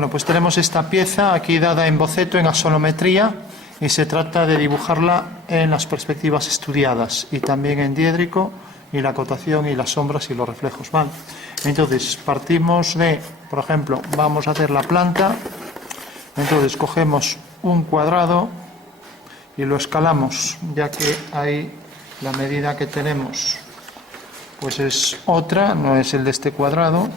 Bueno, pues tenemos esta pieza aquí dada en boceto, en axonometría, y se trata de dibujarla en las perspectivas estudiadas y también en diédrico, y la acotación y las sombras y los reflejos. ¿Vale? Entonces partimos de, por ejemplo, vamos a hacer la planta. Entonces cogemos un cuadrado y lo escalamos, ya que ahí la medida que tenemos pues es otra, no es el de este cuadrado.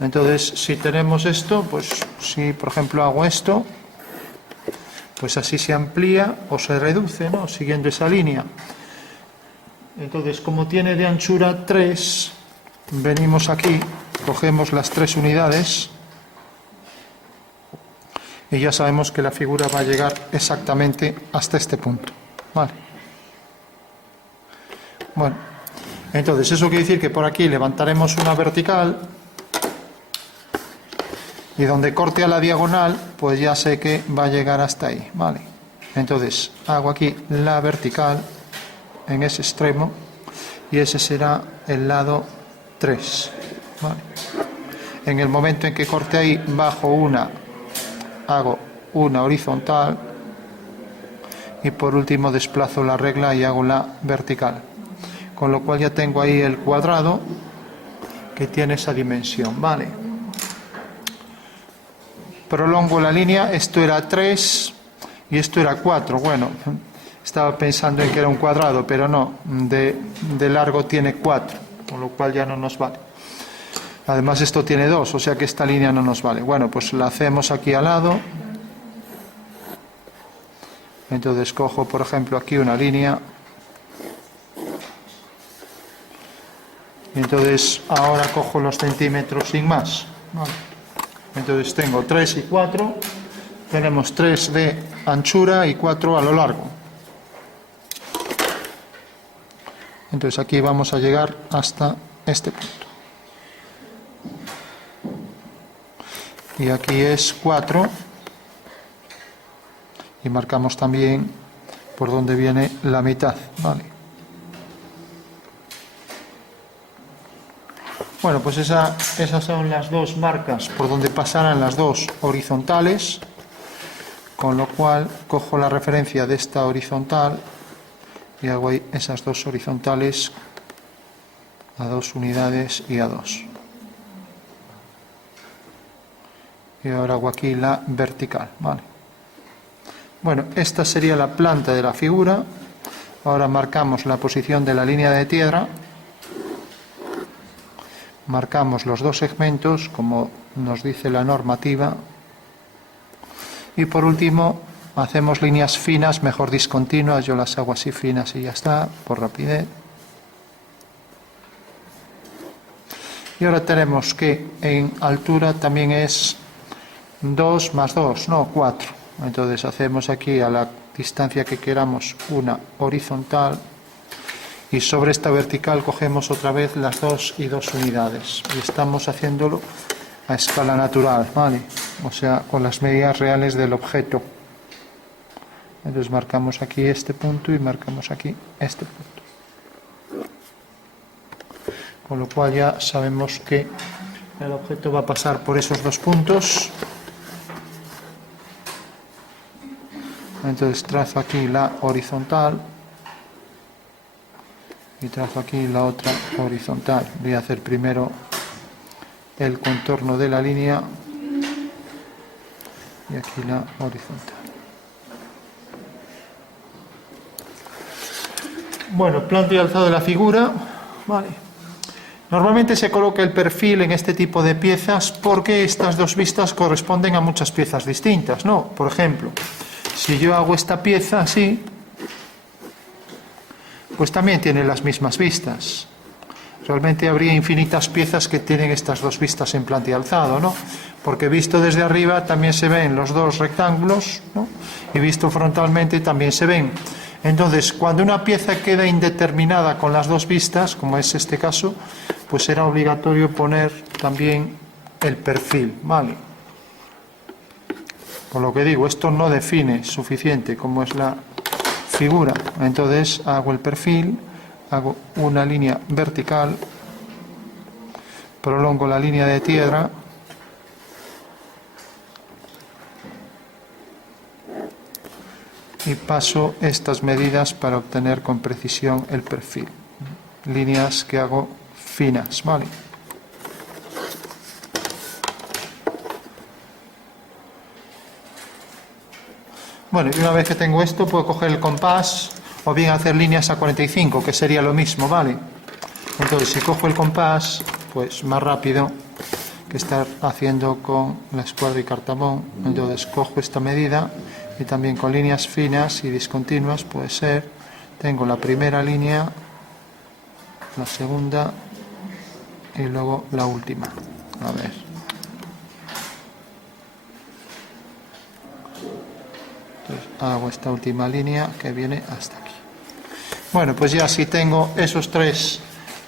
Entonces, si tenemos esto, pues si por ejemplo hago esto, pues así se amplía o se reduce, ¿no? Siguiendo esa línea. Entonces, como tiene de anchura 3, venimos aquí, cogemos las 3 unidades y ya sabemos que la figura va a llegar exactamente hasta este punto. Vale. Bueno, entonces eso quiere decir que por aquí levantaremos una vertical. Y donde corte a la diagonal, pues ya sé que va a llegar hasta ahí, ¿vale? Entonces, hago aquí la vertical en ese extremo y ese será el lado 3, ¿vale? En el momento en que corte ahí, bajo una, hago una horizontal y por último desplazo la regla y hago la vertical. Con lo cual ya tengo ahí el cuadrado que tiene esa dimensión, ¿vale? Prolongo la línea, esto era 3 y esto era 4. Bueno, estaba pensando en que era un cuadrado, pero no, de largo tiene 4, con lo cual ya no nos vale. Además esto tiene 2, o sea que esta línea no nos vale. Bueno, pues la hacemos aquí al lado. Entonces cojo, por ejemplo, aquí una línea. Y entonces ahora cojo los centímetros sin más. Vale. Entonces tengo 3 y 4, tenemos 3 de anchura y 4 a lo largo. Entonces aquí vamos a llegar hasta este punto. Y aquí es 4. Y marcamos también por donde viene la mitad. Vale. Bueno, pues esas son las dos marcas por donde pasarán las dos horizontales, con lo cual cojo la referencia de esta horizontal y hago ahí esas dos horizontales a 2 unidades y a 2. Y ahora hago aquí la vertical, ¿vale? Bueno, esta sería la planta de la figura. Ahora marcamos la posición de la línea de tierra. Marcamos los dos segmentos, como nos dice la normativa. Y por último, hacemos líneas finas, mejor discontinuas. Yo las hago así finas y ya está, por rapidez. Y ahora tenemos que en altura también es 2 más 2, no, 4. Entonces hacemos aquí a la distancia que queramos una horizontal. Y sobre esta vertical cogemos otra vez las 2 y 2 unidades. Y estamos haciéndolo a escala natural, ¿vale? O sea, con las medidas reales del objeto. Entonces marcamos aquí este punto y marcamos aquí este punto. Con lo cual ya sabemos que el objeto va a pasar por esos 2 puntos. Entonces trazo aquí la horizontal. Y trazo aquí la otra horizontal. Voy a hacer primero el contorno de la línea y aquí la horizontal. Bueno, planta y alzado de la figura. Vale. Normalmente se coloca el perfil en este tipo de piezas porque estas dos vistas corresponden a muchas piezas distintas, ¿no? Por ejemplo, si yo hago esta pieza así, pues también tiene las mismas vistas. Realmente habría infinitas piezas que tienen estas dos vistas en planta y alzado, ¿no? Porque visto desde arriba también se ven los dos rectángulos, ¿no? Y visto frontalmente también se ven. Entonces, cuando una pieza queda indeterminada con las dos vistas, como es este caso, pues será obligatorio poner también el perfil, ¿vale? Por lo que digo, esto no define suficiente como es la figura. Entonces hago el perfil, hago una línea vertical, prolongo la línea de tierra y paso estas medidas para obtener con precisión el perfil. Líneas que hago finas, ¿vale? Bueno, y una vez que tengo esto, puedo coger el compás o bien hacer líneas a 45, que sería lo mismo, ¿vale? Entonces, si cojo el compás, pues más rápido que estar haciendo con la escuadra y cartabón. Entonces, cojo esta medida y también con líneas finas y discontinuas, puede ser. Tengo la primera línea, la segunda y luego la última. A ver. Entonces, hago esta última línea que viene hasta aquí. Bueno, pues ya si tengo esos tres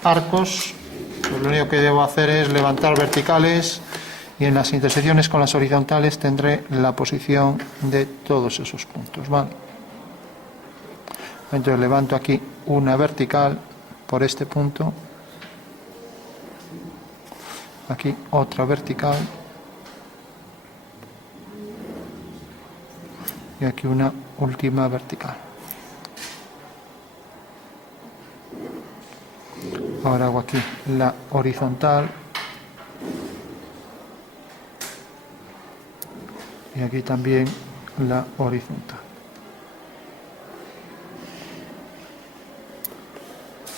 arcos, pues lo único que debo hacer es levantar verticales y en las intersecciones con las horizontales tendré la posición de todos esos puntos, ¿vale? Entonces levanto aquí una vertical por este punto, aquí otra vertical y aquí una última vertical. Ahora hago aquí la horizontal y aquí también la horizontal.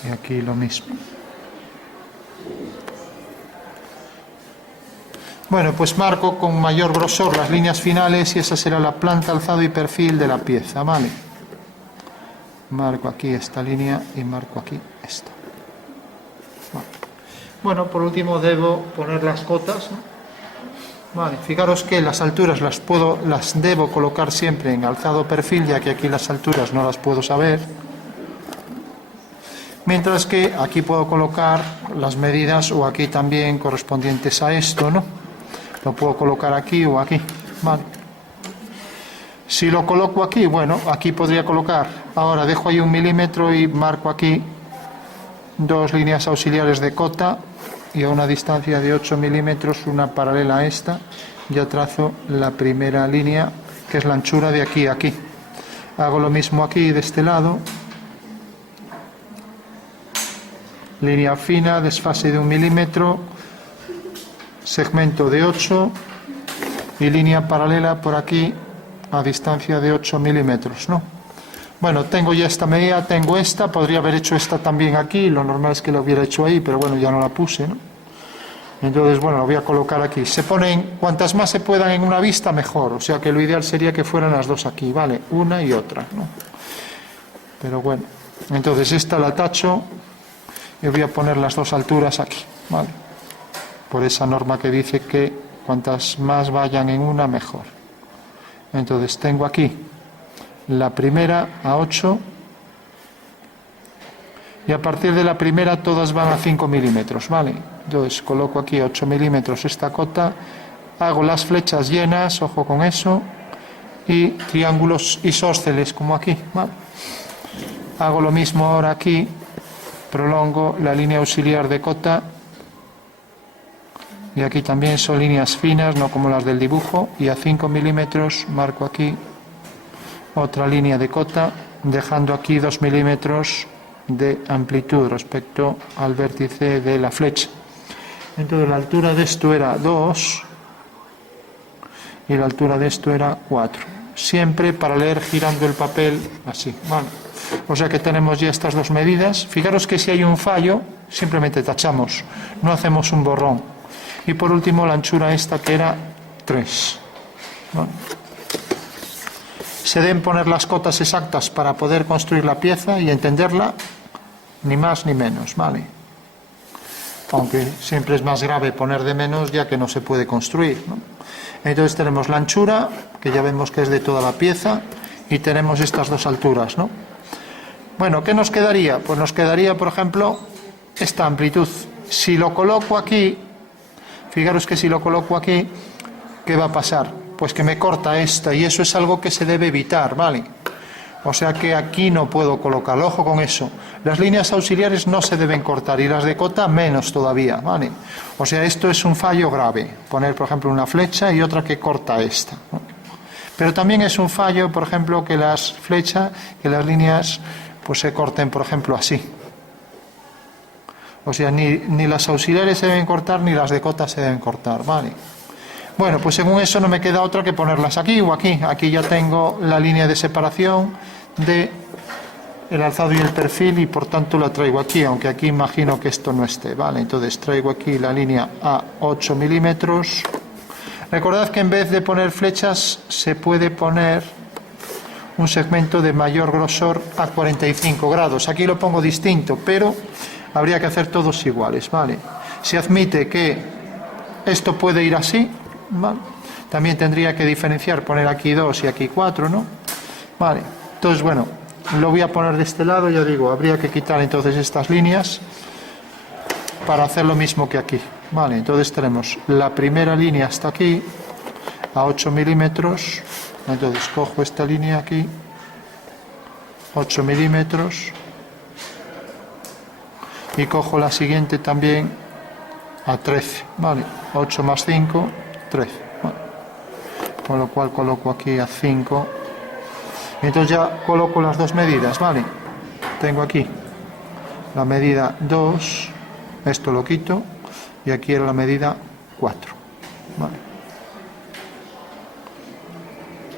Y aquí lo mismo. Bueno, pues marco con mayor grosor las líneas finales y esa será la planta, alzado y perfil de la pieza, ¿vale? Marco aquí esta línea y marco aquí esta. Bueno, por último debo poner las cotas, ¿no? Vale, fijaros que las alturas las debo colocar siempre en alzado perfil, ya que aquí las alturas no las puedo saber. Mientras que aquí puedo colocar las medidas o aquí también correspondientes a esto, ¿no? Lo puedo colocar aquí o aquí, ¿vale? Si lo coloco aquí, bueno, aquí podría colocar, ahora dejo ahí 1 milímetro y marco aquí 2 líneas auxiliares de cota y a una distancia de 8 milímetros, una paralela a esta, ya trazo la primera línea, que es la anchura de aquí a aquí. Hago lo mismo aquí de este lado, línea fina, desfase de 1 milímetro, segmento de 8 y línea paralela por aquí a distancia de 8 milímetros, ¿no? Bueno, tengo ya esta medida, tengo esta, podría haber hecho esta también aquí, lo normal es que lo hubiera hecho ahí, pero bueno, ya no la puse, ¿no? Entonces, bueno, lo voy a colocar aquí. Se ponen, cuantas más se puedan en una vista, mejor, o sea que lo ideal sería que fueran las dos aquí, ¿vale? Una y otra, ¿no? Pero bueno, entonces esta la tacho y voy a poner las dos alturas aquí, ¿vale? Por esa norma que dice que cuantas más vayan en una, mejor. Entonces tengo aquí la primera a 8 y a partir de la primera todas van a 5 milímetros, ¿vale? Entonces coloco aquí 8 milímetros esta cota, hago las flechas llenas, ojo con eso, y triángulos isósceles como aquí, ¿vale? Hago lo mismo ahora aquí, prolongo la línea auxiliar de cota y aquí también son líneas finas, no como las del dibujo, y a 5 milímetros marco aquí otra línea de cota, dejando aquí 2 milímetros de amplitud respecto al vértice de la flecha. Entonces la altura de esto era 2 y la altura de esto era 4. Siempre para leer girando el papel así, ¿vale? O sea que tenemos ya estas dos medidas. Fijaros que si hay un fallo, simplemente tachamos, no hacemos un borrón. Y por último la anchura esta que era 3. ¿Vale? Se deben poner las cotas exactas para poder construir la pieza y entenderla, ni más ni menos, ¿vale? Aunque siempre es más grave poner de menos ya que no se puede construir, ¿no? Entonces tenemos la anchura, que ya vemos que es de toda la pieza, y tenemos estas dos alturas, ¿no? Bueno, ¿qué nos quedaría? Pues nos quedaría, por ejemplo, esta amplitud. Si lo coloco aquí, fijaros que si lo coloco aquí, ¿qué va a pasar? Pues que me corta esta, y eso es algo que se debe evitar, ¿vale? O sea que aquí no puedo colocarlo, ojo con eso. Las líneas auxiliares no se deben cortar y las de cota menos todavía, ¿vale? O sea, esto es un fallo grave. Poner, por ejemplo, una flecha y otra que corta esta, ¿no? Pero también es un fallo, por ejemplo, que las flechas, que las líneas pues se corten, por ejemplo, así. O sea, ni las auxiliares se deben cortar, ni las de cota se deben cortar, ¿vale? Bueno, pues según eso no me queda otra que ponerlas aquí o aquí. Aquí ya tengo la línea de separación de el alzado y el perfil y por tanto la traigo aquí, aunque aquí imagino que esto no esté, ¿vale? Entonces traigo aquí la línea a 8 milímetros. Recordad que en vez de poner flechas se puede poner un segmento de mayor grosor a 45 grados. Aquí lo pongo distinto, pero habría que hacer todos iguales, ¿vale? Se admite que esto puede ir así, ¿vale? También tendría que diferenciar, poner aquí 2 y aquí 4, ¿no? Vale, entonces bueno, lo voy a poner de este lado, ya digo, habría que quitar entonces estas líneas para hacer lo mismo que aquí. Vale, entonces tenemos la primera línea hasta aquí, a 8 milímetros, entonces cojo esta línea aquí, 8 milímetros, y cojo la siguiente también a 13, vale, 8 más 5, 13, vale. Con lo cual coloco aquí a 5, entonces ya coloco las dos medidas, vale, tengo aquí la medida 2, esto lo quito, y aquí era la medida 4, vale.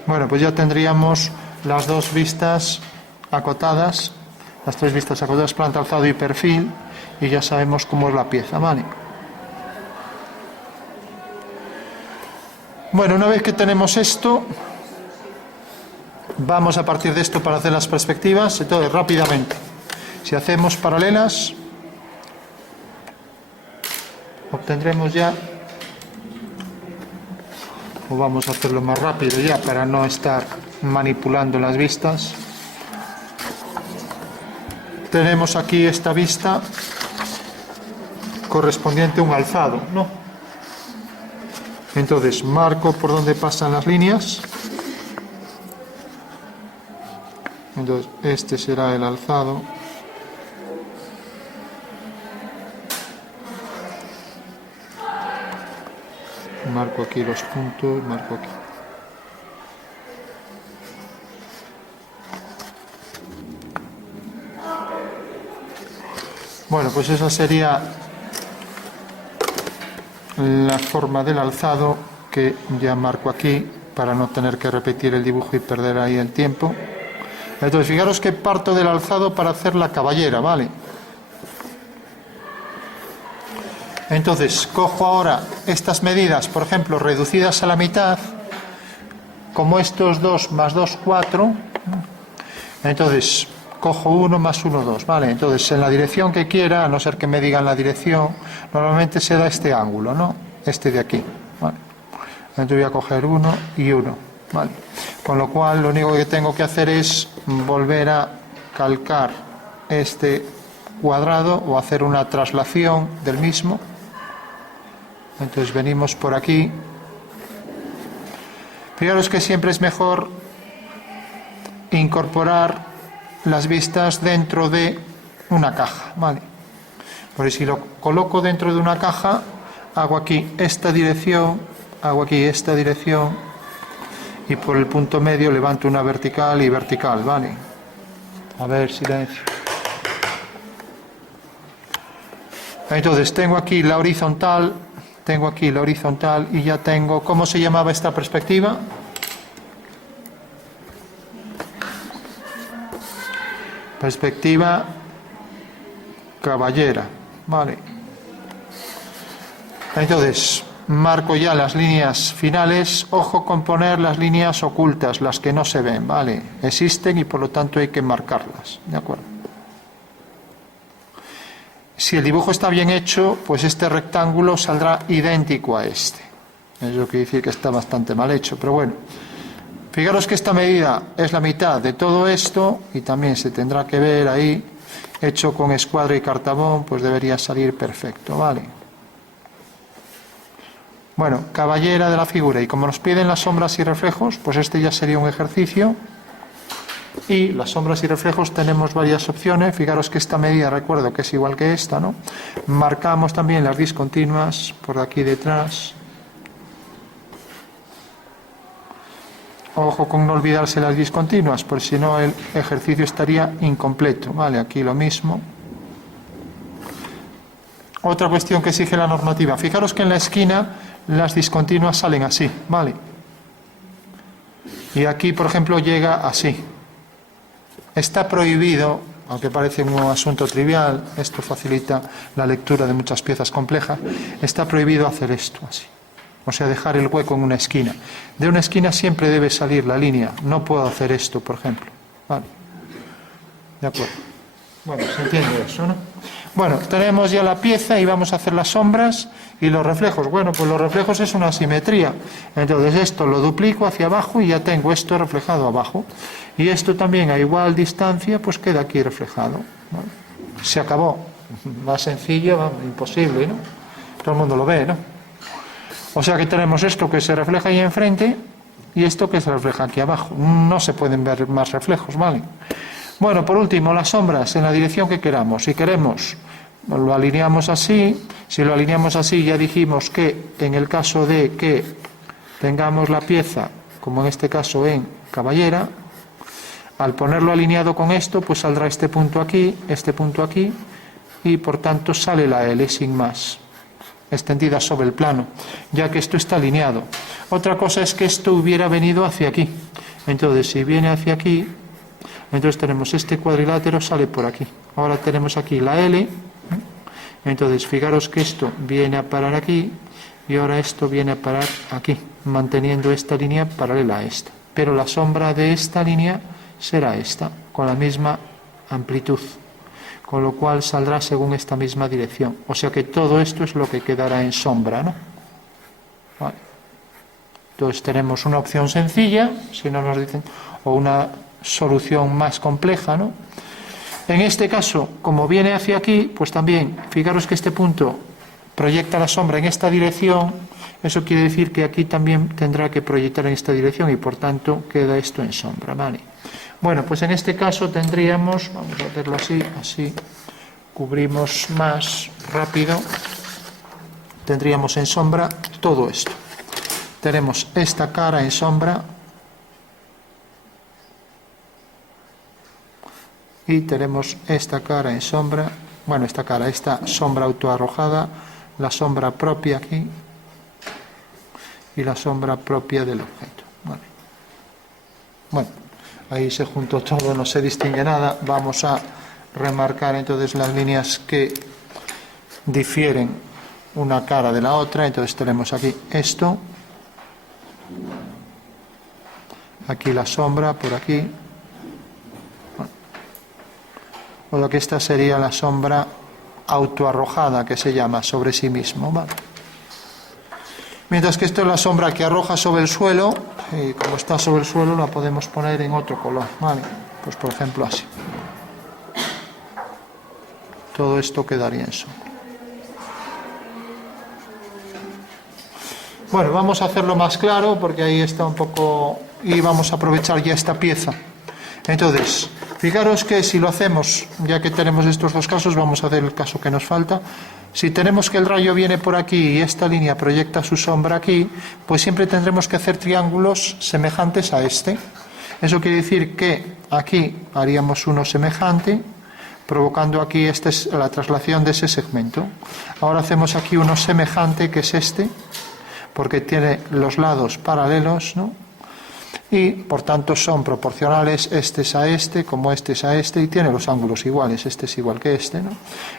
Bueno, pues ya tendríamos las dos vistas acotadas, las tres vistas acotadas, planta, alzado y perfil, y ya sabemos cómo es la pieza, ¿vale? Bueno, una vez que tenemos esto, vamos a partir de esto para hacer las perspectivas. Entonces, rápidamente, si hacemos paralelas, obtendremos ya, o vamos a hacerlo más rápido ya para no estar manipulando las vistas. Tenemos aquí esta vista correspondiente a un alzado, ¿no? Entonces marco por donde pasan las líneas. Entonces este será el alzado. Marco aquí los puntos, marco aquí. Bueno, pues esa sería la forma del alzado, que ya marco aquí para no tener que repetir el dibujo y perder ahí el tiempo. Entonces fijaros que parto del alzado para hacer la caballera, ¿vale? Entonces cojo ahora estas medidas, por ejemplo, reducidas a la mitad, como estos 2 más 2, 4, entonces cojo 1 más 1, 2, ¿vale? Entonces en la dirección que quiera, a no ser que me digan la dirección, normalmente se da este ángulo, ¿no? Este de aquí, ¿vale? Entonces voy a coger 1 y 1, ¿vale? Con lo cual lo único que tengo que hacer es volver a calcar este cuadrado o hacer una traslación del mismo. Entonces venimos por aquí. Fijaros que siempre es mejor incorporar las vistas dentro de una caja, ¿vale? Porque si lo coloco dentro de una caja, hago aquí esta dirección, hago aquí esta dirección, y por el punto medio levanto una vertical y vertical, ¿vale? A ver, silencio. Entonces tengo aquí la horizontal, y ya tengo, ¿cómo se llamaba esta perspectiva? Perspectiva caballera, ¿vale? Entonces marco ya las líneas finales. Ojo con poner las líneas ocultas, las que no se ven, ¿vale? Existen y por lo tanto hay que marcarlas, ¿de acuerdo? Si el dibujo está bien hecho, pues este rectángulo saldrá idéntico a este. Eso quiere decir que está bastante mal hecho, pero bueno. Fijaros que esta medida es la mitad de todo esto y también se tendrá que ver ahí, hecho con escuadra y cartabón, pues debería salir perfecto, ¿vale? Bueno, caballera de la figura, y como nos piden las sombras y reflejos, pues este ya sería un ejercicio. Y las sombras y reflejos tenemos varias opciones. Fijaros que esta medida, recuerdo que es igual que esta, ¿no? Marcamos también las discontinuas por aquí detrás. Ojo con no olvidarse las discontinuas, porque si no el ejercicio estaría incompleto. Vale, aquí lo mismo. Otra cuestión que exige la normativa. Fijaros que en la esquina las discontinuas salen así, ¿vale? Y aquí, por ejemplo, llega así. Está prohibido, aunque parece un asunto trivial, esto facilita la lectura de muchas piezas complejas, está prohibido hacer esto así. O sea, dejar el hueco en una esquina. De una esquina siempre debe salir la línea. No puedo hacer esto, por ejemplo. Vale. De acuerdo. Bueno, se entiende eso, ¿no? Bueno, tenemos ya la pieza y vamos a hacer las sombras y los reflejos. Bueno, pues los reflejos es una simetría. Entonces esto lo duplico hacia abajo y ya tengo esto reflejado abajo. Y esto también a igual distancia, pues queda aquí reflejado. ¿Vale? Se acabó. Más sencillo, imposible, ¿no? Todo el mundo lo ve, ¿no? O sea que tenemos esto que se refleja ahí enfrente y esto que se refleja aquí abajo. No se pueden ver más reflejos, ¿vale? Bueno, por último, las sombras en la dirección que queramos. Si queremos, lo alineamos así. Si lo alineamos así, ya dijimos que en el caso de que tengamos la pieza, como en este caso en caballera, al ponerlo alineado con esto, pues saldrá este punto aquí, y por tanto sale la L sin más, extendida sobre el plano, ya que esto está alineado. Otra cosa es que esto hubiera venido hacia aquí. Entonces, si viene hacia aquí, entonces tenemos este cuadrilátero, sale por aquí. Ahora tenemos aquí la L. Entonces, fijaros que esto viene a parar aquí y ahora esto viene a parar aquí, manteniendo esta línea paralela a esta. Pero la sombra de esta línea será esta, con la misma amplitud, con lo cual saldrá según esta misma dirección. O sea que todo esto es lo que quedará en sombra, ¿no? Vale. Entonces tenemos una opción sencilla, si no nos dicen, o una solución más compleja, ¿no? En este caso, como viene hacia aquí, pues también, fijaros que este punto proyecta la sombra en esta dirección, eso quiere decir que aquí también tendrá que proyectar en esta dirección y por tanto queda esto en sombra, ¿vale? Bueno, pues en este caso tendríamos, vamos a hacerlo así, así cubrimos más rápido, tendríamos en sombra todo esto. Tenemos esta cara en sombra y tenemos esta cara en sombra, bueno, esta sombra autoarrojada, la sombra propia aquí y la sombra propia del objeto. Vale. Bueno, ahí se juntó todo, no se distingue nada. Vamos a remarcar entonces las líneas que difieren una cara de la otra. Entonces tenemos aquí esto, aquí la sombra, por aquí. O lo que esta sería la sombra autoarrojada, que se llama, sobre sí mismo, ¿vale? Mientras que esto es la sombra que arroja sobre el suelo, y como está sobre el suelo la podemos poner en otro color, ¿vale? Pues por ejemplo así. Todo esto quedaría en sombra. Bueno, vamos a hacerlo más claro porque ahí está un poco... Y vamos a aprovechar ya esta pieza. Entonces, fijaros que si lo hacemos, ya que tenemos estos dos casos, vamos a hacer el caso que nos falta. Si tenemos que el rayo viene por aquí y esta línea proyecta su sombra aquí, pues siempre tendremos que hacer triángulos semejantes a este. Eso quiere decir que aquí haríamos uno semejante, provocando aquí la traslación de ese segmento. Ahora hacemos aquí uno semejante, que es este, porque tiene los lados paralelos, ¿no? Y por tanto son proporcionales, este es a este, como este es a este, y tiene los ángulos iguales, este es igual que este, ¿no?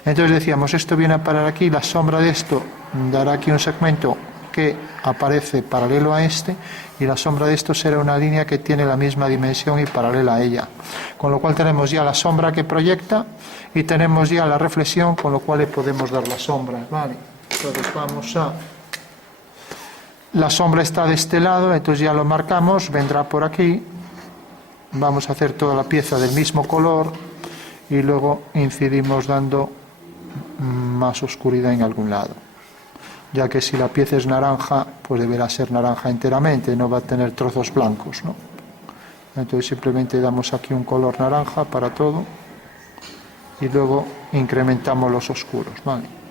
Entonces decíamos, esto viene a parar aquí, la sombra de esto dará aquí un segmento que aparece paralelo a este, y la sombra de esto será una línea que tiene la misma dimensión y paralela a ella, con lo cual tenemos ya la sombra que proyecta y tenemos ya la reflexión, con lo cual le podemos dar la sombra, ¿vale? Entonces vamos a... La sombra está de este lado, entonces ya lo marcamos, vendrá por aquí, vamos a hacer toda la pieza del mismo color y luego incidimos dando más oscuridad en algún lado, ya que si la pieza es naranja, pues deberá ser naranja enteramente, no va a tener trozos blancos, ¿no? Entonces simplemente damos aquí un color naranja para todo y luego incrementamos los oscuros, ¿vale?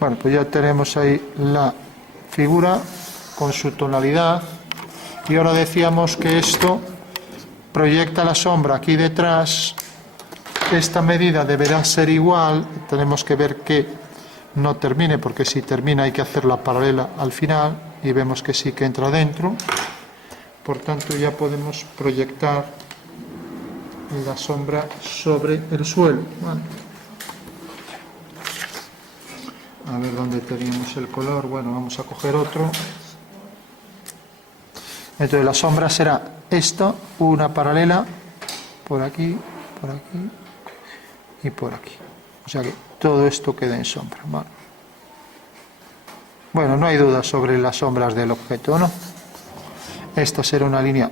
Bueno, pues ya tenemos ahí la figura con su tonalidad. Y ahora decíamos que esto proyecta la sombra aquí detrás. Esta medida deberá ser igual. Tenemos que ver que no termine, porque si termina hay que hacerla paralela al final, y vemos que sí que entra dentro. Por tanto, ya podemos proyectar la sombra sobre el suelo. Vale. A ver dónde teníamos el color. Bueno, vamos a coger otro. Entonces la sombra será esta, una paralela, por aquí y por aquí. O sea que todo esto queda en sombra. Vale. Bueno, no hay duda sobre las sombras del objeto, ¿no? Esta será una línea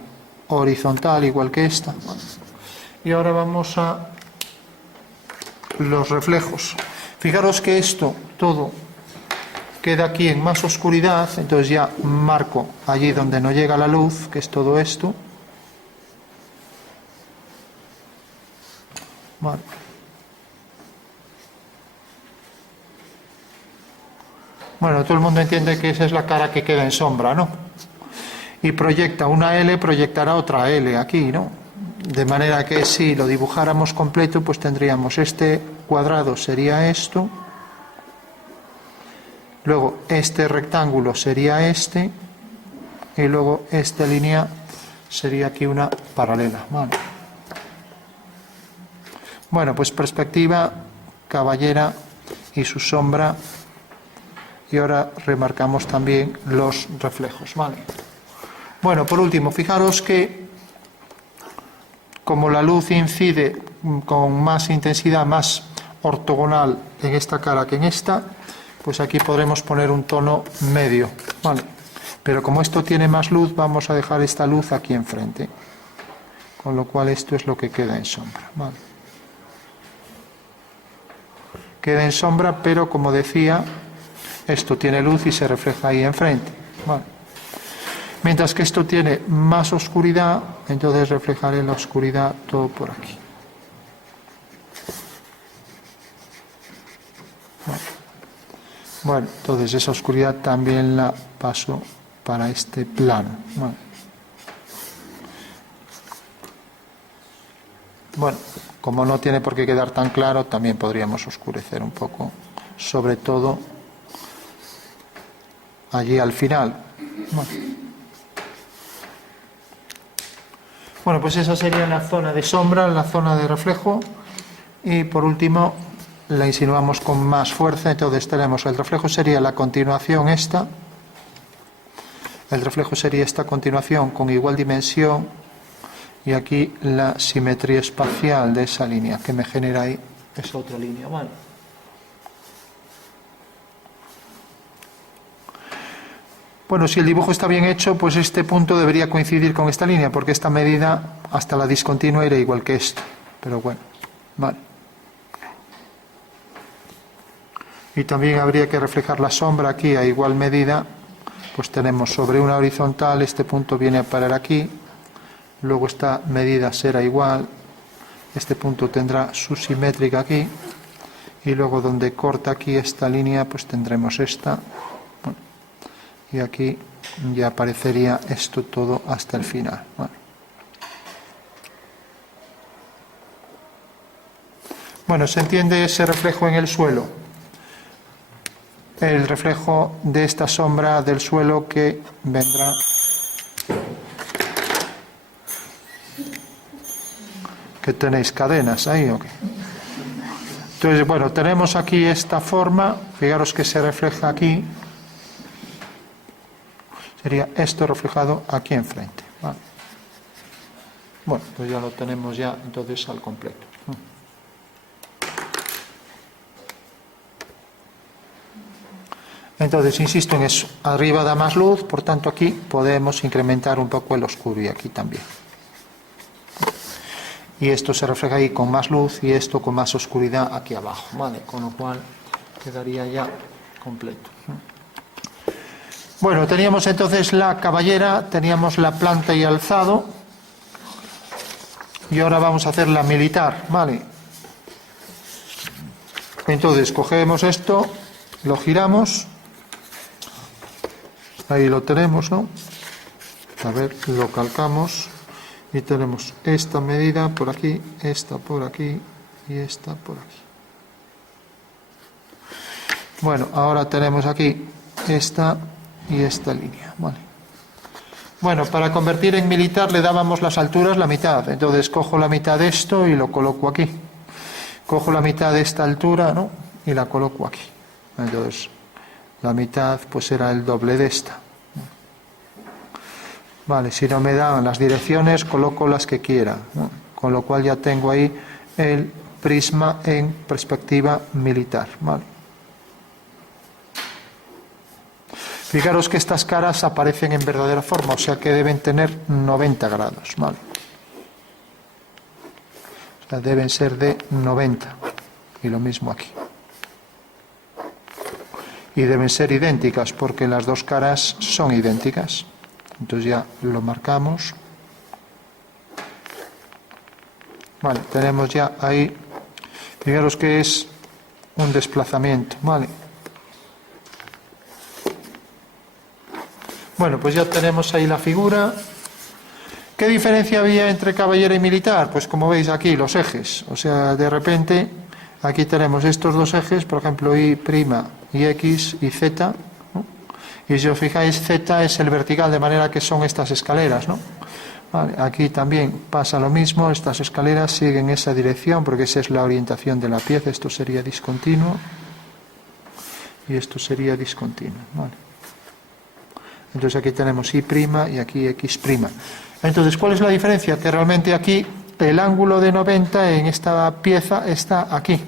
horizontal igual que esta. Vale. Y ahora vamos a los reflejos. Fijaros que esto todo queda aquí en más oscuridad, entonces ya marco allí donde no llega la luz, que es todo esto. Vale. Bueno, todo el mundo entiende que esa es la cara que queda en sombra, ¿no? Y proyecta una L, proyectará otra L aquí, ¿no? De manera que si lo dibujáramos completo, pues tendríamos este cuadrado sería esto, luego este rectángulo sería este, y luego esta línea sería aquí una paralela. Vale. Bueno, pues perspectiva, caballera y su sombra, y ahora remarcamos también los reflejos. Vale. Bueno, por último, fijaros que como la luz incide con más intensidad, más ortogonal en esta cara que en esta, pues aquí podremos poner un tono medio, ¿vale? Pero como esto tiene más luz, vamos a dejar esta luz aquí enfrente, con lo cual esto es lo que queda en sombra, ¿vale? Queda en sombra, pero como decía, esto tiene luz y se refleja ahí enfrente, ¿vale? Mientras que esto tiene más oscuridad, entonces reflejaré la oscuridad todo por aquí. Bueno, entonces esa oscuridad también la paso para este plano. Bueno, como no tiene por qué quedar tan claro, también podríamos oscurecer un poco, sobre todo allí al final. Bueno, pues esa sería la zona de sombra, la zona de reflejo, y por último la insinuamos con más fuerza. Entonces tenemos el reflejo sería la continuación esta, el reflejo sería esta continuación con igual dimensión, y aquí la simetría espacial de esa línea que me genera ahí esa otra línea. Vale. Bueno, si el dibujo está bien hecho, pues este punto debería coincidir con esta línea, porque esta medida hasta la discontinua era igual que esto. Pero bueno, vale. Y también habría que reflejar la sombra aquí a igual medida. Pues tenemos sobre una horizontal, este punto viene a parar aquí, luego esta medida será igual, este punto tendrá su simétrica aquí, y luego donde corta aquí esta línea, pues tendremos esta. Y aquí ya aparecería esto todo hasta el final. Bueno, se entiende ese reflejo en el suelo. El reflejo de esta sombra del suelo que vendrá que tenéis cadenas ahí o qué. Entonces, bueno, tenemos aquí esta forma, fijaros que se refleja aquí. Sería esto reflejado aquí enfrente. Vale. Bueno, pues ya lo tenemos ya entonces al completo. Entonces, insisto en eso. Arriba da más luz, por tanto aquí podemos incrementar un poco el oscuro y aquí también. Y esto se refleja ahí con más luz y esto con más oscuridad aquí abajo. Vale, con lo cual quedaría ya completo. Bueno, teníamos entonces la caballera, teníamos la planta y alzado, y ahora vamos a hacer la militar, ¿vale? Entonces cogemos esto, lo giramos, ahí lo tenemos, ¿no? A ver, lo calcamos y tenemos esta medida por aquí, esta por aquí y esta por aquí. Bueno, ahora tenemos aquí esta y esta línea, ¿vale? Bueno, para convertir en militar le dábamos las alturas la mitad, entonces cojo la mitad de esto y lo coloco aquí. Cojo la mitad de esta altura, ¿no? Y la coloco aquí. Entonces, la mitad pues será el doble de esta. Vale, si no me dan las direcciones, coloco las que quiera, ¿no? Con lo cual ya tengo ahí el prisma en perspectiva militar, ¿vale? Fijaros que estas caras aparecen en verdadera forma, o sea que deben tener 90 grados, ¿vale? O sea, deben ser de 90, y lo mismo aquí. Y deben ser idénticas, porque las dos caras son idénticas. Entonces ya lo marcamos. Vale, tenemos ya ahí, fijaros que es un desplazamiento, ¿vale? Bueno, pues ya tenemos ahí la figura. ¿Qué diferencia había entre caballero y militar? Pues como veis aquí, los ejes. O sea, de repente, aquí tenemos estos dos ejes, por ejemplo, Y' y X y Z, ¿no? Y si os fijáis, Z es el vertical, de manera que son estas escaleras, ¿no? Vale, aquí también pasa lo mismo, estas escaleras siguen esa dirección, porque esa es la orientación de la pieza. Esto sería discontinuo y esto sería discontinuo, ¿vale? Entonces aquí tenemos Y' y aquí X'. Entonces, ¿cuál es la diferencia? Que realmente aquí el ángulo de 90 en esta pieza está aquí.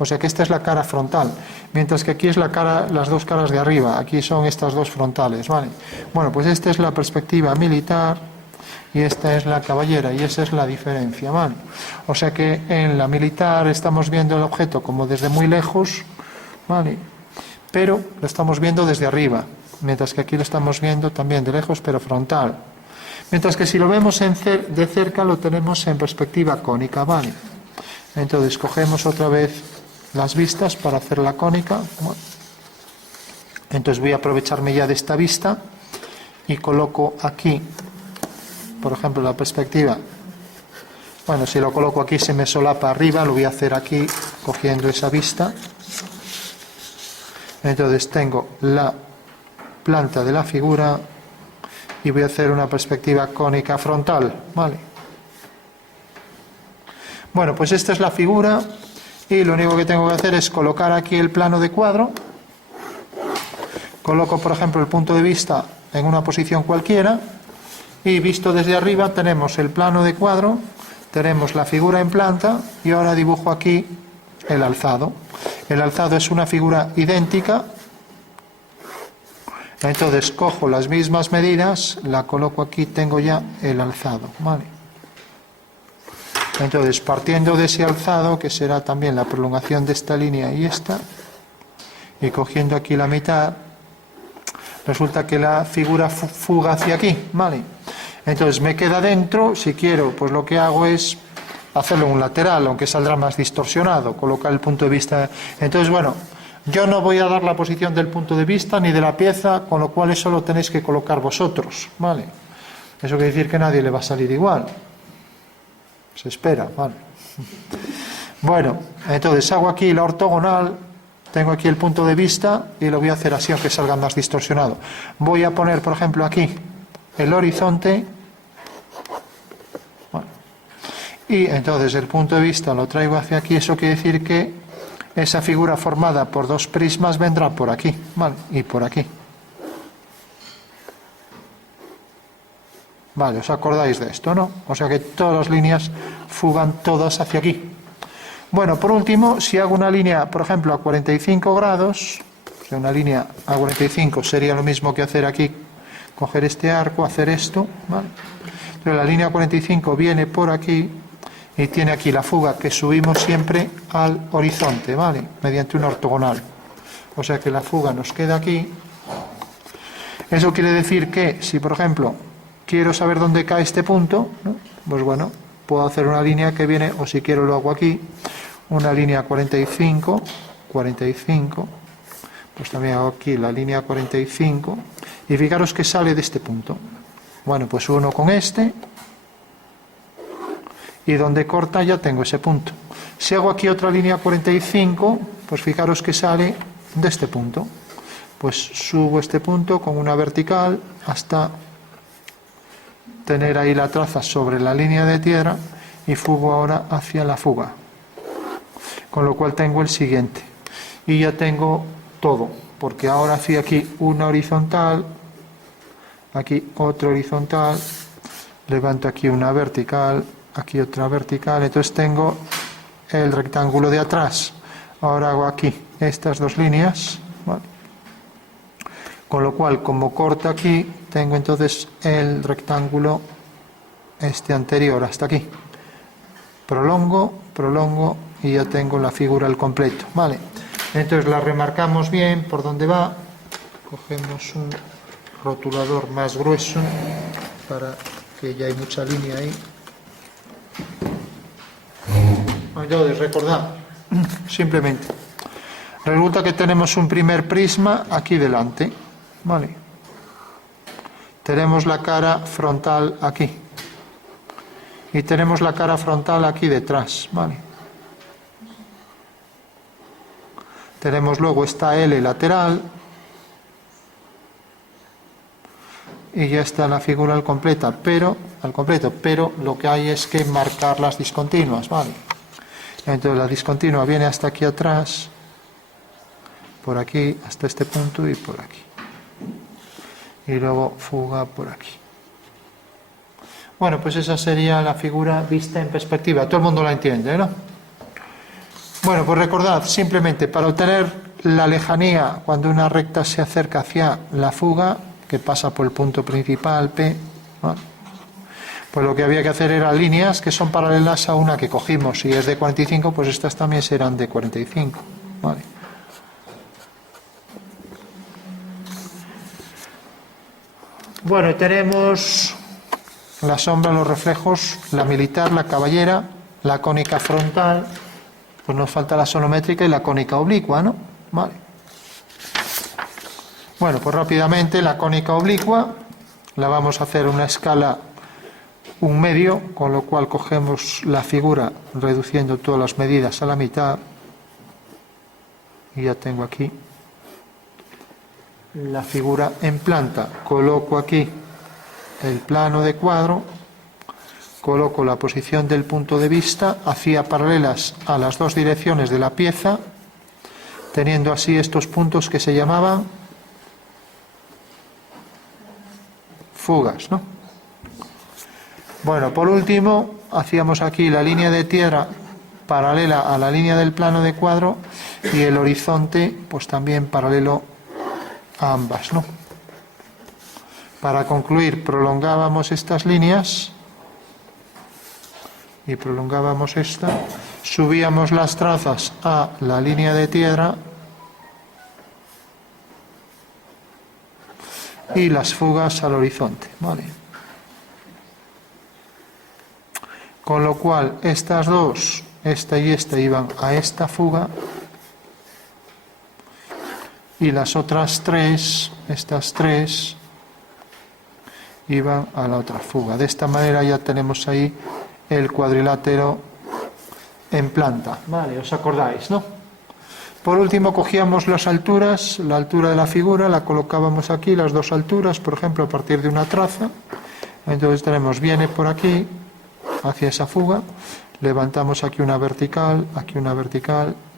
O sea que esta es la cara frontal, mientras que aquí es la cara, las dos caras de arriba. Aquí son estas dos frontales, ¿vale? Bueno, pues esta es la perspectiva militar y esta es la caballera, y esa es la diferencia, ¿vale? O sea que en la militar estamos viendo el objeto como desde muy lejos, ¿vale? Pero lo estamos viendo desde arriba, mientras que aquí lo estamos viendo también de lejos, pero frontal. Mientras que si lo vemos de cerca lo tenemos en perspectiva cónica, ¿vale? Entonces cogemos otra vez las vistas para hacer la cónica. Bueno, entonces voy a aprovecharme ya de esta vista y coloco aquí, por ejemplo, la perspectiva. Bueno, si lo coloco aquí se me solapa arriba, lo voy a hacer aquí cogiendo esa vista. Entonces tengo la planta de la figura y voy a hacer una perspectiva cónica frontal, ¿vale? Bueno, pues esta es la figura y lo único que tengo que hacer es colocar aquí el plano de cuadro. Coloco, por ejemplo, el punto de vista en una posición cualquiera y visto desde arriba tenemos el plano de cuadro, tenemos la figura en planta y ahora dibujo aquí el alzado. El alzado es una figura idéntica. Entonces cojo las mismas medidas, la coloco aquí, tengo ya el alzado, ¿vale? Entonces, partiendo de ese alzado, que será también la prolongación de esta línea y esta, y cogiendo aquí la mitad, resulta que la figura fuga hacia aquí, ¿vale? Entonces me queda dentro, si quiero, pues lo que hago es hacerlo un lateral, aunque saldrá más distorsionado, colocar el punto de vista. Entonces, bueno, yo no voy a dar la posición del punto de vista ni de la pieza, con lo cual eso lo tenéis que colocar vosotros, ¿vale? Eso quiere decir que a nadie le va a salir igual. Se espera, ¿vale? Bueno, entonces hago aquí la ortogonal, tengo aquí el punto de vista y lo voy a hacer así, aunque salga más distorsionado. Voy a poner, por ejemplo, aquí el horizonte. Bueno, y entonces el punto de vista lo traigo hacia aquí, eso quiere decir que esa figura formada por dos prismas vendrá por aquí, ¿vale? Y por aquí. Vale, ¿os acordáis de esto, no? O sea que todas las líneas fugan todas hacia aquí. Bueno, por último, si hago una línea, por ejemplo, a 45 grados, o sea, una línea a 45 sería lo mismo que hacer aquí, coger este arco, hacer esto, ¿vale? Entonces la línea 45 viene por aquí y tiene aquí la fuga que subimos siempre al horizonte, ¿vale? Mediante una ortogonal. O sea que la fuga nos queda aquí. Eso quiere decir que si, por ejemplo, quiero saber dónde cae este punto, ¿no? Pues bueno, puedo hacer una línea que viene, o si quiero lo hago aquí, una línea 45, pues también hago aquí la línea 45, Y fijaros que sale de este punto. Bueno, pues uno con este, y donde corta ya tengo ese punto. Si hago aquí otra línea 45, pues fijaros que sale de este punto. Pues subo este punto con una vertical hasta tener ahí la traza sobre la línea de tierra y fugo ahora hacia la fuga. Con lo cual tengo el siguiente. Y ya tengo todo, porque ahora hacía aquí una horizontal, aquí otra horizontal, levanto aquí una vertical, aquí otra vertical, entonces tengo el rectángulo de atrás. Ahora hago aquí estas dos líneas, ¿vale? Con lo cual, como corta aquí, tengo entonces el rectángulo este anterior hasta aquí. Prolongo, prolongo y ya tengo la figura al completo, ¿vale? Entonces la remarcamos bien por dónde va. Cogemos un rotulador más grueso para que ya hay mucha línea ahí. Entonces, recordad, simplemente, resulta que tenemos un primer prisma aquí delante, ¿vale? Tenemos la cara frontal aquí y tenemos la cara frontal aquí detrás, ¿vale? Tenemos luego esta L lateral y ya está la figura al completo, pero lo que hay es que marcar las discontinuas, ¿vale? Entonces la discontinua viene hasta aquí atrás, por aquí, hasta este punto y por aquí. Y luego fuga por aquí. Bueno, pues esa sería la figura vista en perspectiva. Todo el mundo la entiende, ¿no? Bueno, pues recordad, simplemente para obtener la lejanía cuando una recta se acerca hacia la fuga, que pasa por el punto principal, P, ¿vale? Pues lo que había que hacer eran líneas que son paralelas a una que cogimos. Si es de 45, pues estas también serán de 45, ¿vale? Bueno, tenemos la sombra, los reflejos, la militar, la caballera, la cónica frontal, pues nos falta la sonométrica y la cónica oblicua, ¿no? Vale. Bueno, pues rápidamente la cónica oblicua la vamos a hacer una escala 1/2, con lo cual cogemos la figura reduciendo todas las medidas a la mitad y ya tengo aquí la figura en planta. Coloco aquí el plano de cuadro, coloco la posición del punto de vista, hacía paralelas a las dos direcciones de la pieza, teniendo así estos puntos que se llamaban fugas, ¿no? Bueno, por último, hacíamos aquí la línea de tierra paralela a la línea del plano de cuadro y el horizonte, pues también paralelo a ambas, ¿no? Para concluir, prolongábamos estas líneas y prolongábamos esta, subíamos las trazas a la línea de tierra y las fugas al horizonte, ¿vale? Con lo cual, estas dos, esta y esta, iban a esta fuga y las otras tres, estas tres, iban a la otra fuga. De esta manera ya tenemos ahí el cuadrilátero en planta. Vale, ¿os acordáis, no? Por último, cogíamos las alturas, la altura de la figura, la colocábamos aquí, las dos alturas, por ejemplo, a partir de una traza. Entonces tenemos, viene por aquí, hacia esa fuga, levantamos aquí una vertical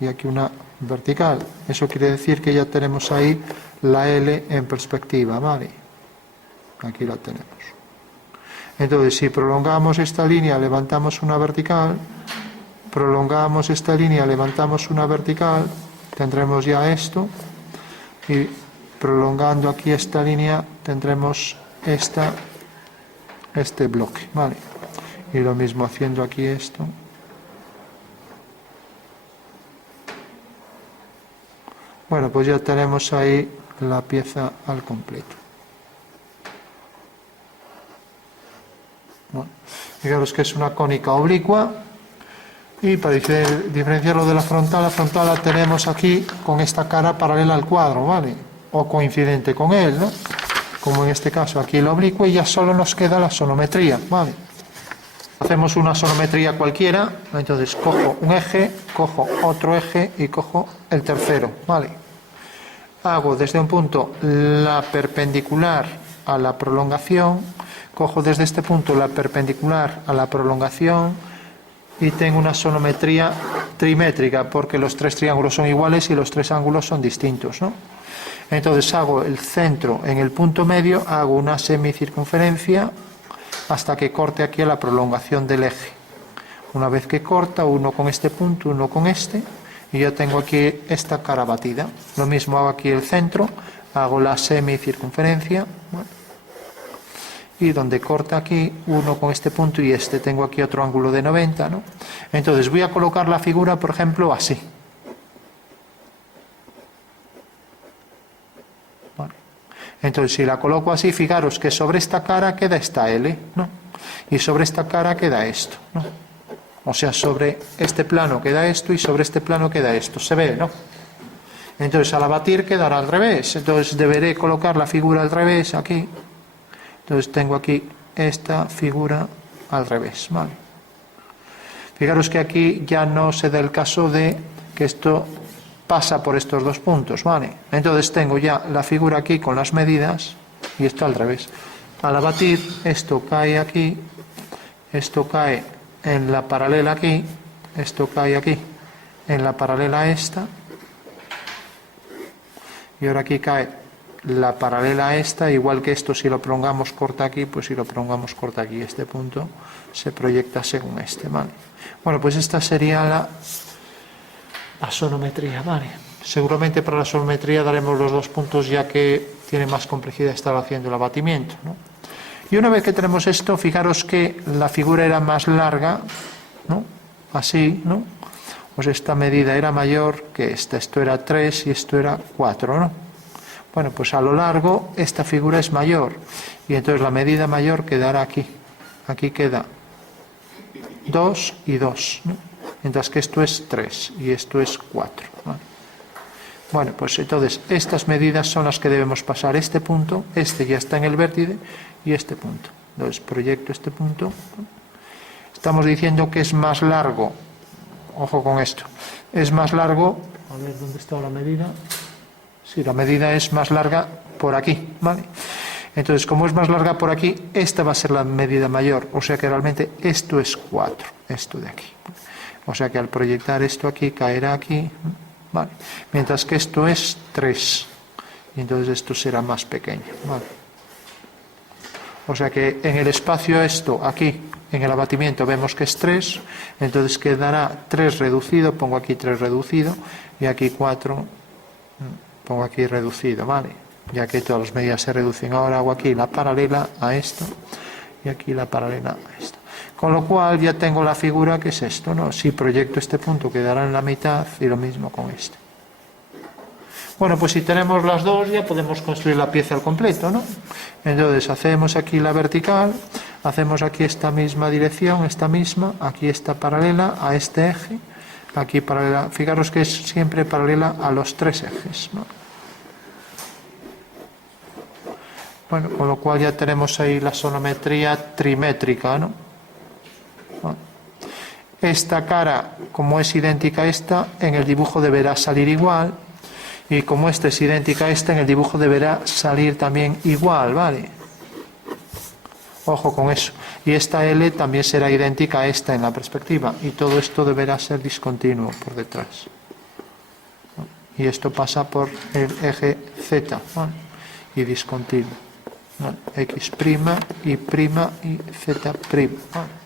y aquí una vertical. Eso quiere decir que ya tenemos ahí la L en perspectiva, ¿vale? Aquí la tenemos. Entonces, si prolongamos esta línea, levantamos una vertical, prolongamos esta línea, levantamos una vertical, tendremos ya esto, y prolongando aquí esta línea, tendremos este bloque, ¿vale? Y lo mismo haciendo aquí esto. Bueno, pues ya tenemos ahí la pieza al completo. Bueno, fijaros que es una cónica oblicua y para diferenciarlo de la frontal la tenemos aquí con esta cara paralela al cuadro, ¿vale? O coincidente con él, ¿no? como en este caso aquí el oblicuo, y ya solo nos queda la sonometría, ¿vale? Hacemos una sonometría cualquiera, entonces cojo un eje, cojo otro eje y cojo el tercero, ¿vale? Hago desde un punto la perpendicular a la prolongación, cojo desde este punto la perpendicular a la prolongación y tengo una sonometría trimétrica porque los tres triángulos son iguales y los tres ángulos son distintos, ¿no? Entonces hago el centro en el punto medio, hago una semicircunferencia hasta que corte aquí a la prolongación del eje. Una vez que corta, uno con este punto, uno con este, y yo tengo aquí esta cara batida. Lo mismo hago aquí el centro, hago la semicircunferencia, bueno, y donde corta aquí, uno con este punto y este, tengo aquí otro ángulo de 90, ¿no? Entonces voy a colocar la figura, por ejemplo, así. Vale. Entonces, si la coloco así, fijaros que sobre esta cara queda esta L, ¿no? Y sobre esta cara queda esto, ¿no? O sea, sobre este plano queda esto y sobre este plano queda esto. Se ve, ¿no? Entonces, al abatir quedará al revés. Entonces, deberé colocar la figura al revés aquí. Entonces, tengo aquí esta figura al revés, ¿vale? Fijaros que aquí ya no se da el caso de que esto pasa por estos dos puntos, ¿vale? Entonces tengo ya la figura aquí con las medidas y esto al revés. Al abatir, esto cae aquí, esto cae en la paralela aquí, esto cae aquí en la paralela a esta, y ahora aquí cae la paralela a esta, igual que esto si lo prolongamos corta aquí, pues si lo prolongamos corta aquí. Este punto se proyecta según este, ¿vale? Bueno, pues esta sería la sonometría, ¿vale? Seguramente para la sonometría daremos los dos puntos, ya que tiene más complejidad estar haciendo el abatimiento, ¿no? Y una vez que tenemos esto, fijaros que la figura era más larga, ¿no? Así, ¿no? Pues esta medida era mayor que esta. Esto era 3 y esto era 4, ¿no? Bueno, pues a lo largo esta figura es mayor y entonces la medida mayor quedará aquí. Aquí queda 2 y 2, ¿no? Mientras que esto es 3 y esto es 4, ¿vale? Bueno, pues entonces estas medidas son las que debemos pasar. Este punto, este ya está en el vértice y este punto. Entonces proyecto este punto. Estamos diciendo que es más largo. Ojo con esto. Es más largo. A ver, ¿dónde está la medida? Sí, la medida es más larga por aquí, ¿vale? Entonces, como es más larga por aquí, esta va a ser la medida mayor. O sea que realmente esto es 4, esto de aquí. O sea que al proyectar esto aquí, caerá aquí, ¿vale? Mientras que esto es 3. Y entonces esto será más pequeño, ¿vale? O sea que en el espacio esto, aquí, en el abatimiento, vemos que es 3. Entonces quedará 3 reducido, pongo aquí 3 reducido, y aquí 4, pongo aquí reducido, ¿vale? Ya que todas las medidas se reducen. Ahora hago aquí la paralela a esto, y aquí la paralela a esto. Con lo cual ya tengo la figura que es esto, ¿no? Si proyecto este punto quedará en la mitad y lo mismo con este. Bueno, pues si tenemos las dos ya podemos construir la pieza al completo, ¿no? Entonces hacemos aquí la vertical, hacemos aquí esta misma dirección, esta misma, aquí esta paralela a este eje, aquí paralela, fijaros que es siempre paralela a los 3 ejes, ¿no? Bueno, con lo cual ya tenemos ahí la sonometría trimétrica, ¿no? Bueno, esta cara, como es idéntica a esta, en el dibujo deberá salir igual, y como esta es idéntica a esta, en el dibujo deberá salir también igual, ¿vale? Ojo con eso. Y esta L también será idéntica a esta en la perspectiva, y todo esto deberá ser discontinuo por detrás. Y esto pasa por el eje Z, ¿vale? Y discontinuo, ¿vale? X', Y', y Z', ¿vale?